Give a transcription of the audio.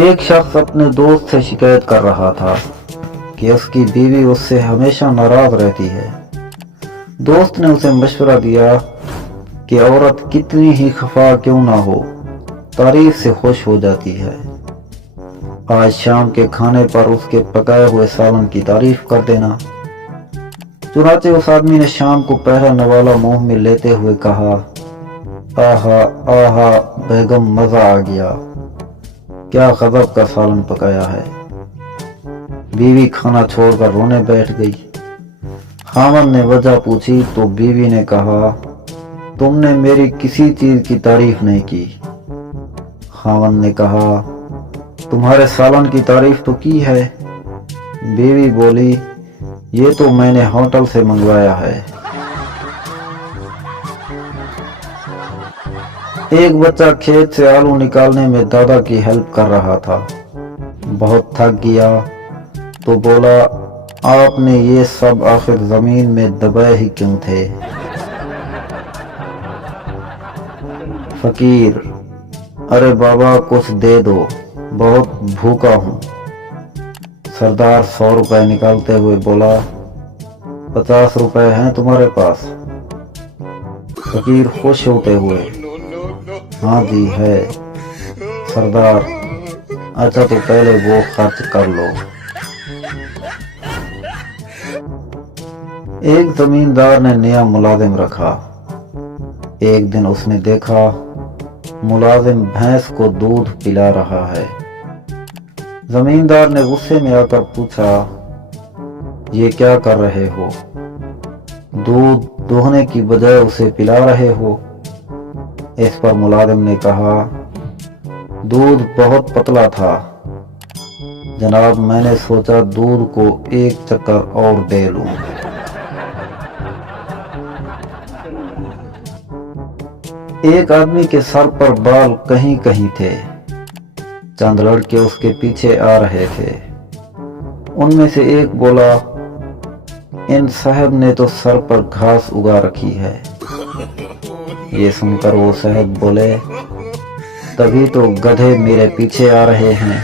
ایک شخص اپنے دوست سے شکایت کر رہا تھا کہ اس کی بیوی اس سے ہمیشہ ناراض رہتی ہے۔ دوست نے اسے مشورہ دیا کہ عورت کتنی ہی خفا کیوں نہ ہو، تعریف سے خوش ہو جاتی ہے۔ آج شام کے کھانے پر اس کے پکائے ہوئے سالن کی تعریف کر دینا۔ چنانچہ اس آدمی نے شام کو پہلا نوالا منہ میں لیتے ہوئے کہا، آہا آہا بیگم، مزہ آ گیا، کیا غضب کا سالن پکایا ہے۔ بیوی کھانا چھوڑ کر رونے بیٹھ گئی۔ خاوند نے وجہ پوچھی تو بیوی نے کہا، تم نے میری کسی چیز کی تعریف نہیں کی۔ خاوند نے کہا، تمہارے سالن کی تعریف تو کی ہے۔ بیوی بولی، یہ تو میں نے ہوٹل سے منگوایا ہے۔ ایک بچہ کھیت سے آلو نکالنے میں دادا کی ہیلپ کر رہا تھا۔ بہت تھک گیا تو بولا، آپ نے یہ سب آخر زمین میں دبائے ہی کیوں تھے؟ فقیر، ارے بابا کچھ دے دو، بہت بھوکا ہوں۔ سردار 100 روپے نکالتے ہوئے بولا، 50 روپے ہیں تمہارے پاس؟ فقیر خوش ہوتے ہوئے، ہاں جی ہے۔ سردار، اچھا تو پہلے وہ خرچ کر لو۔ ایک زمیندار نے نیا ملازم رکھا۔ ایک دن اس نے دیکھا ملازم بھینس کو دودھ پلا رہا ہے۔ زمیندار نے غصے میں آ کر پوچھا، یہ کیا کر رہے ہو؟ دودھ دوہنے کی بجائے اسے پلا رہے ہو؟ اس پر ملازم نے کہا، دودھ بہت پتلا تھا جناب، میں نے سوچا دودھ کو ایک چکر اور دے لوں۔ ایک آدمی کے سر پر بال کہیں کہیں تھے۔ چند لڑکے اس کے پیچھے آ رہے تھے۔ ان میں سے ایک بولا، ان صاحب نے تو سر پر گھاس اگا رکھی ہے۔ یہ سن کر وہ صاحب بولے، تبھی تو گدھے میرے پیچھے آ رہے ہیں۔